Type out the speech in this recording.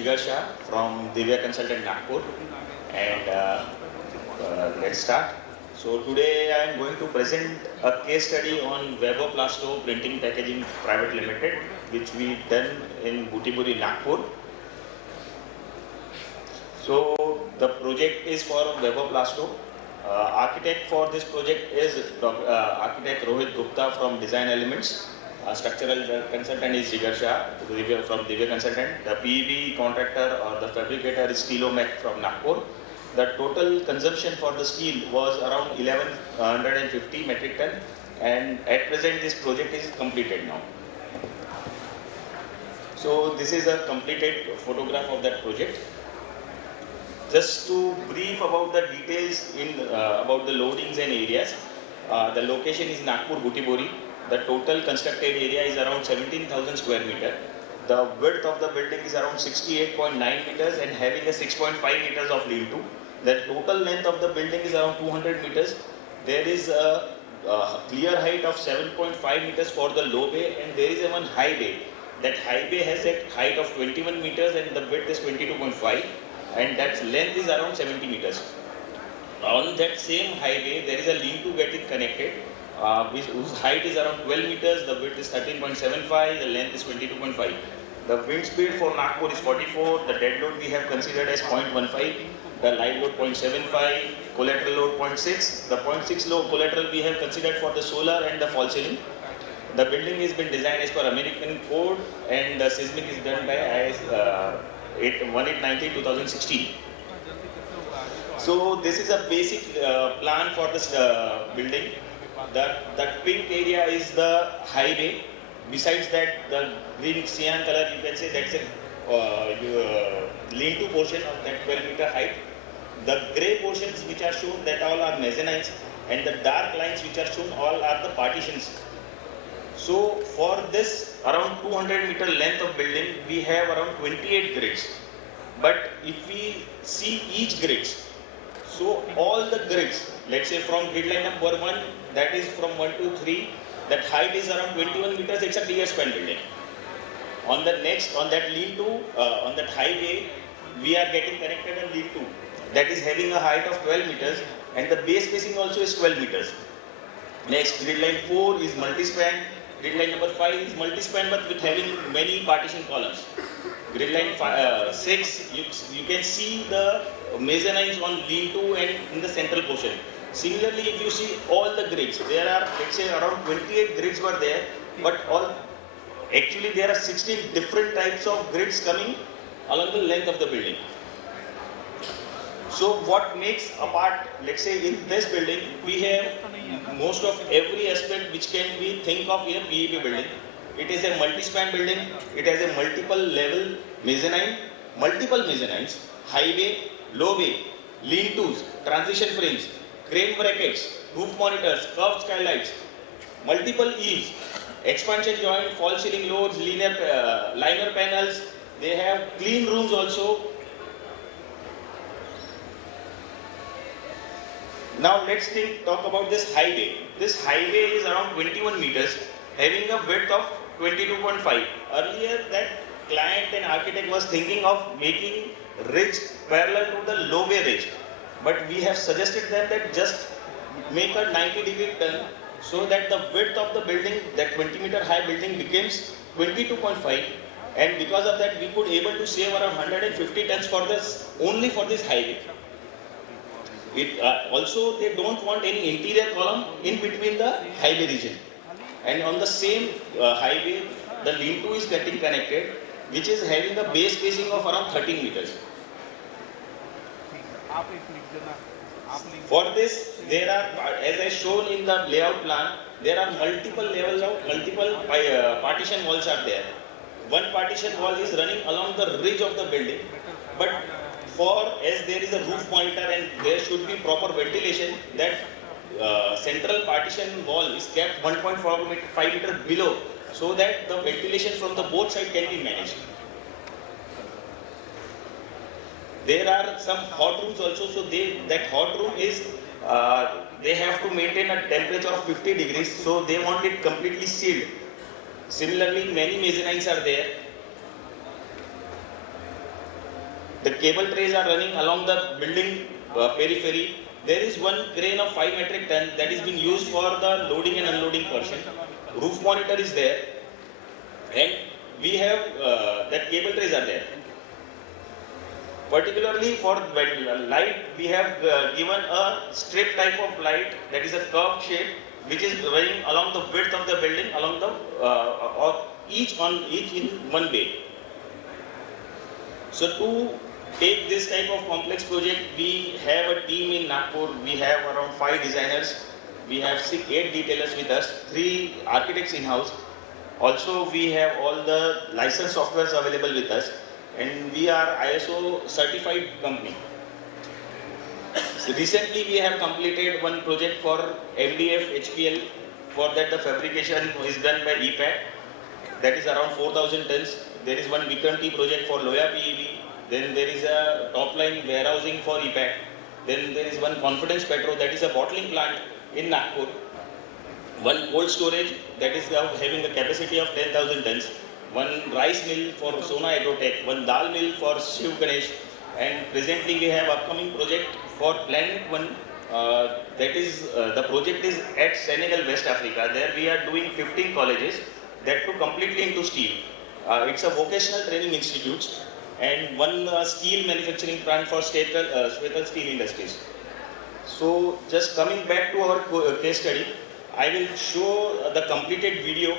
Jigar Shah from Divya Consultant Nagpur, and let's start. So today I am going to present a case study on Weboplasto Printing Packaging Private Limited, which we done in Butiburi, Nagpur. So the project is for Weboplasto. Architect for this project is architect Rohit Gupta from Design Elements. Structural consultant is Jigar Shah from Divya Consultant. The PEB contractor or the fabricator is Steelomech from Nagpur. The total consumption for the steel was around 1150 metric ton, and at present this project is completed now. So this is a completed photograph of that project. Just to brief about the details about the loadings and areas, the location is Nagpur Butibori. The total constructed area is around 17,000 square meter. The width of the building is around 68.9 meters and having a 6.5 meters of lean-to. The total length of the building is around 200 meters. There is a clear height of 7.5 meters for the low bay, and there is a one high bay. That high bay has a height of 21 meters and the width is 22.5, and that length is around 70 meters. On that same highway, there is a lean-to getting connected, whose height is around 12 meters, the width is 13.75, the length is 22.5. The wind speed for Nagpur is 44, the dead load we have considered as 0.15, the live load 0.75, collateral load 0.6. The 0.6 load collateral we have considered for the solar and the false ceiling. The building has been designed as per American code, and the seismic is done by IS 1890-2016. So this is a basic plan for this building. That pink area is the highway. Besides that, the green cyan color, you can say that's a lean-to portion of that 12-meter height. The grey portions which are shown, that all are mezzanines, and the dark lines which are shown, all are the partitions. So for this around 200-meter length of building, we have around 28 grids. But if we see each grids, so all the grids, let's say from grid line number 1, that is from 1 to 3, that height is around 21 meters, it's a clear span building. On the next, on that lean-to, on that highway, we are getting connected on lean-to. That is having a height of 12 meters, and the base spacing also is 12 meters. Next, grid line 4 is multi-span. Grid line number 5 is multi-span but with having many partition columns. Grid line 6, you can see the mezzanines on lean-to and in the central portion. Similarly, if you see all the grids, there are, let's say, around 28 grids were there, but actually there are 16 different types of grids coming along the length of the building. So what makes apart, let's say in this building, we have most of every aspect which can be think of in a PEB building. It is a multi-span building, it has a multiple level mezzanine, multiple mezzanines, highway, low bay, lean-tos, transition frames, crane brackets, roof monitors, curved skylights, multiple eaves, expansion joint, false ceiling loads, liner panels. They have clean rooms also. Now let's talk about this highway. This highway is around 21 meters, having a width of 22.5. Earlier that client and architect was thinking of making ridge parallel to the low bay ridge. But we have suggested them that just make a 90-degree turn so that the width of the building, that 20-meter high building becomes 22.5. And because of that, we could able to save around 150 tons for this, only for this highway. Also, they don't want any interior column in between the highway region. And on the same highway, the lean-to is getting connected, which is having a base spacing of around 13 meters. For this, there are, as I shown in the layout plan, there are multiple levels of multiple partition walls are there. One partition wall is running along the ridge of the building, but as there is a roof monitor and there should be proper ventilation, that central partition wall is kept 1.5 meter below, so that the ventilation from the both sides can be managed. There are some hot rooms also, so that hot room is, they have to maintain a temperature of 50 degrees, so they want it completely sealed. Similarly, many mezzanines are there. The cable trays are running along the building periphery. There is one crane of 5 metric ton that is being used for the loading and unloading portion. Roof monitor is there, and we have that cable trays are there. Particularly for light, we have given a strip type of light that is a curved shape, which is running along the width of the building, along the or each in one bay. So to take this type of complex project, we have a team in Nagpur. We have around 5 designers. We have 8 detailers with us, 3 architects in house. Also, we have all the licensed softwares available with us, and we are ISO certified company. So recently, we have completed one project for MDF HPL. For that, the fabrication is done by EPAC. That is around 4,000 tons. There is one Vikram T project for Loya PEB. Then there is a top line warehousing for EPAC. Then there is one Confidence Petro, that is a bottling plant in Nagpur. One cold storage that is having a capacity of 10,000 tons. One rice mill for Sona Agrotech. One dal mill for Shiv Ganesh. And presently we have upcoming project for Planet One. That is the project is at Senegal, West Africa. There we are doing 15 colleges, that too completely into steel. It's a vocational training institute, and one steel manufacturing plant for Shwetal Steel Industries. So just coming back to our case study, I will show the completed video